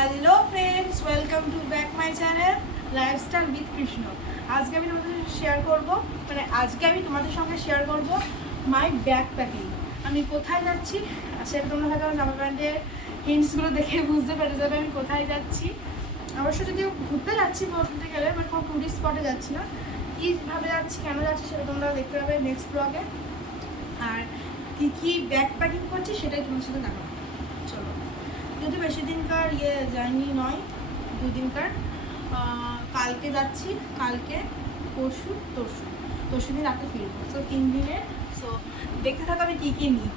Hello friends, welcome to back my channel lifestyle with Krishna. আজকে আমি তোমাদের সঙ্গে শেয়ার করব মাই ব্যাগ প্যাকিং। আমি কোথায় যাচ্ছি সেটা তোমরা হয়তো আমার জামা প্যান্টের হিন্টসগুলো দেখে বুঝতে পেরে যাবে আমি কোথায় যাচ্ছি। অবশ্য যদি ঘুরতে যাচ্ছি বলতে গেলে, মানে কোনো টুরিস্ট স্পটে যাচ্ছি না। কীভাবে যাচ্ছি, কেন যাচ্ছি সেটা তোমরা দেখতে পাবে নেক্সট ব্লগে। আর কী ব্যাগ প্যাকিং করছি সেটাই তোমার সাথে দেখাবো। চলো, যদি বেশি দিনকার জার্নি নয়, দুদিনকার। কালকে যাচ্ছি, কালকে পরশু দিন রাতে ফিরবো। সো 3 দিনের। সো দেখতে থাকো আমি কী নিই।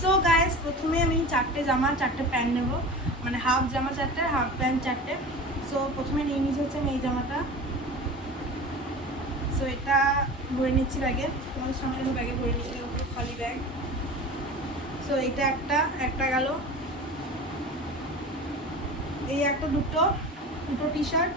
সো গাইস, প্রথমে আমি 4টে জামা 4টে প্যান্ট নেবো, মানে হাফ জামা 4টে, হাফ প্যান্ট 4টে। সো প্রথমে নিয়ে নিয়েছি হচ্ছে আমি এই জামাটা। সো এটা ভরে নিচ্ছি ব্যাগে, তোমাদের সামনে আমি ব্যাগে ভরে নিচ্ছি, খালি ব্যাগ। সো এইটা একটা গেল। এই একটা দুটো টি শার্ট,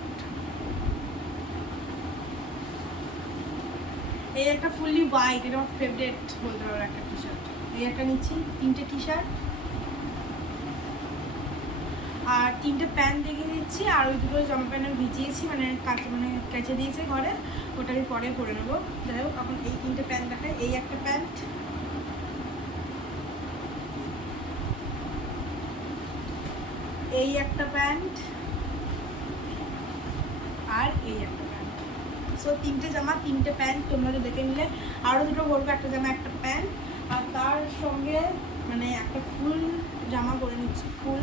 এই একটা ফুললি হোয়াইট, এটা আমার ফেভারিট বলতে পারো একটা টি শার্ট। এই একটা নিচ্ছি, 3টে টি শার্ট আর 3টে প্যান্ট দেখিয়ে দিচ্ছি। আর ওই দুটো জামা প্যান্ট আমি ভিজিয়েছি, মানে কেচে দিয়েছে ঘরে, ওটা আমি পরে পরে নেবো। যাই হোক, এখন এই 3টে প্যান্ট দেখায়। এই একটা প্যান্ট, এই একটা প্যান্ট আর এই একটা প্যান্ট। সো 3টে জামা 3টে প্যান্ট তোমরা তো দেখে নিলে। আরও দুটো বলবো, একটা জামা একটা প্যান্ট, আর তার সঙ্গে মানে একটা ফুল জামা করে নিচ্ছি, ফুল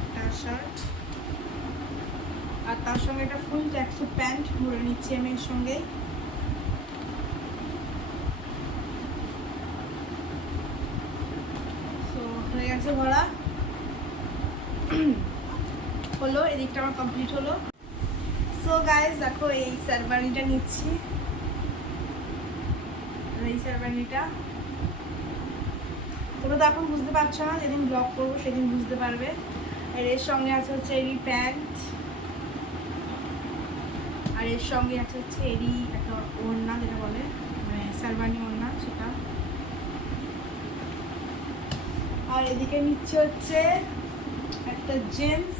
একটা শার্ট, আর তার সঙ্গে একটা ফুল ট্র্যাকস্যুট প্যান্ট ভরে নিচ্ছি আমি এর সঙ্গে। সো হয়ে গেছে ভরা, হলো এদিকটা আমার কমপ্লিট হলো। সো গাইস দেখো, এই শেরবানিটা নিচ্ছি, এই শেরবানিটা তোমরা তো এখন বুঝতে পারছো না, যেদিন ব্লগ করবো সেদিন বুঝতে পারবে। আর এর সঙ্গে আছে হচ্ছে এরই প্যান্ট, আর এর সঙ্গে আছে হচ্ছে এরই একটা ওড়না, যেটা বলে মানে শেরবানি ওড়না, সেটা। আর এদিকে নিচ্ছে হচ্ছে একটা জিন্স,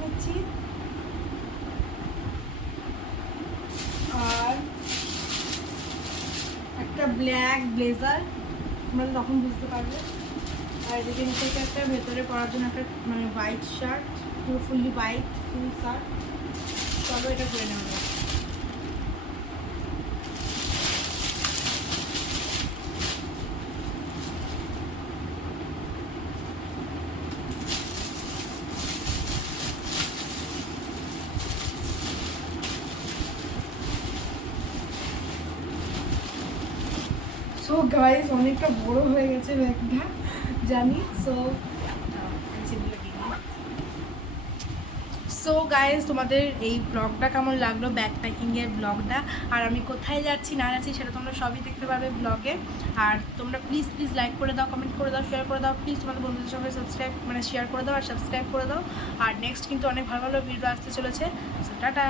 নিচ্ছি, আর একটা ব্ল্যাক ব্লেজার, তোমরা তখন বুঝতে পারবে। আর এদিকে নিচে একটা ভেতরে পরার জন্য একটা মানে হোয়াইট শার্ট, পুরো ফুললি হোয়াইট ফুল শার্ট। চলো এটা করে নেওয়া যায়। সো গাইস, অনেকটা বড় হয়ে গেছে ব্যাগটা জানি। সো গাইস, তোমাদের এই ব্লগটা কেমন লাগলো, ব্যাগ প্যাকিংয়ের ব্লগটা, আর আমি কোথায় যাচ্ছি না যাচ্ছি সেটা তোমরা সবই দেখতে পাবে ব্লগে। আর তোমরা প্লিজ লাইক করে দাও, কমেন্ট করে দাও, শেয়ার করে দাও। প্লিজ তোমাদের বন্ধুদের সঙ্গে শেয়ার করে দাও আর সাবস্ক্রাইব করে দাও। আর নেক্সট কিন্তু অনেক ভালো ভালো ভিডিও আসতে চলেছে। So tata.